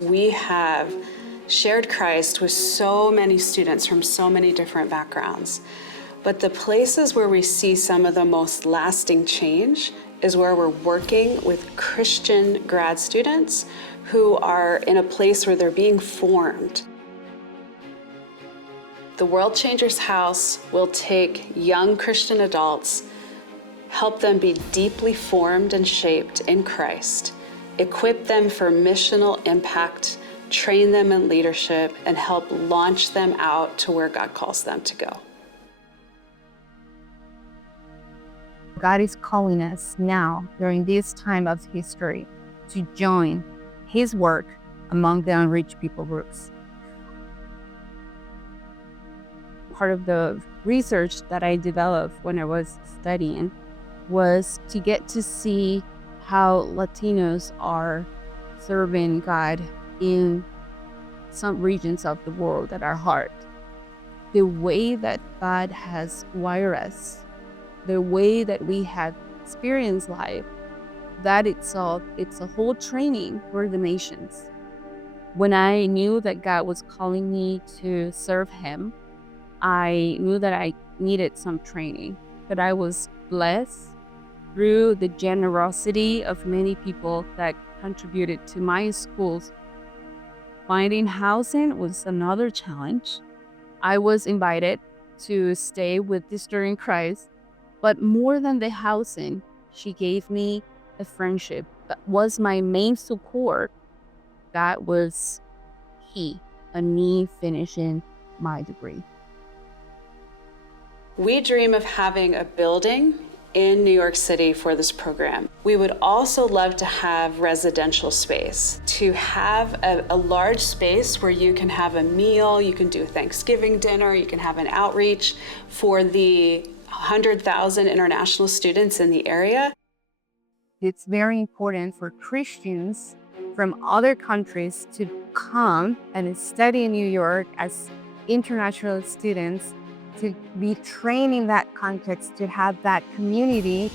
We have shared Christ with so many students from so many different backgrounds. But the places where we see some of the most lasting change is where we're working with Christian grad students who are in a place where they're being formed. The World Changers House will take young Christian adults, help them be deeply formed and shaped in Christ, equip them for missional impact, train them in leadership, and help launch them out to where God calls them to go. God is calling us now, during this time of history, to join His work among the unreached people groups. Part of the research that I developed when I was studying was to get to see how Latinos are serving God in some regions of the world that are hard. The way that God has wired us, the way that we have experienced life, that itself, it's a whole training for the nations. When I knew that God was calling me to serve Him, I knew that I needed some training, that I was blessed through the generosity of many people that contributed to my schools. Finding housing was another challenge. I was invited to stay with the Sister in Christ, but more than the housing, she gave me a friendship that was my main support. That was key in me finishing my degree. We dream of having a building in New York City for this program. We would also love to have residential space, to have a large space where you can have a meal, you can do a Thanksgiving dinner, you can have an outreach for the 100,000 international students in the area. It's very important for Christians from other countries to come and study in New York as international students, to be trained in that context, to have that community.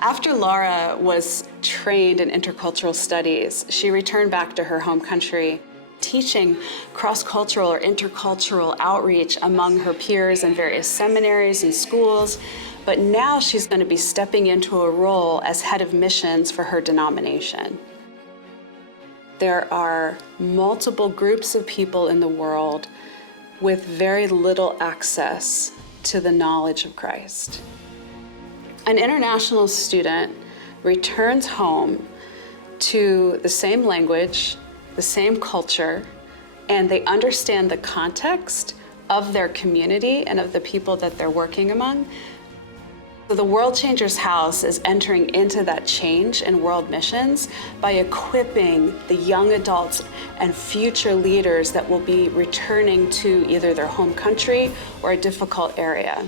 After Laura was trained in intercultural studies, she returned back to her home country, teaching cross-cultural or intercultural outreach among her peers in various seminaries and schools. But now she's going to be stepping into a role as head of missions for her denomination. There are multiple groups of people in the world with very little access to the knowledge of Christ. An international student returns home to the same language, the same culture, and they understand the context of their community and of the people that they're working among. So the World Changers House is entering into that change in world missions by equipping the young adults and future leaders that will be returning to either their home country or a difficult area.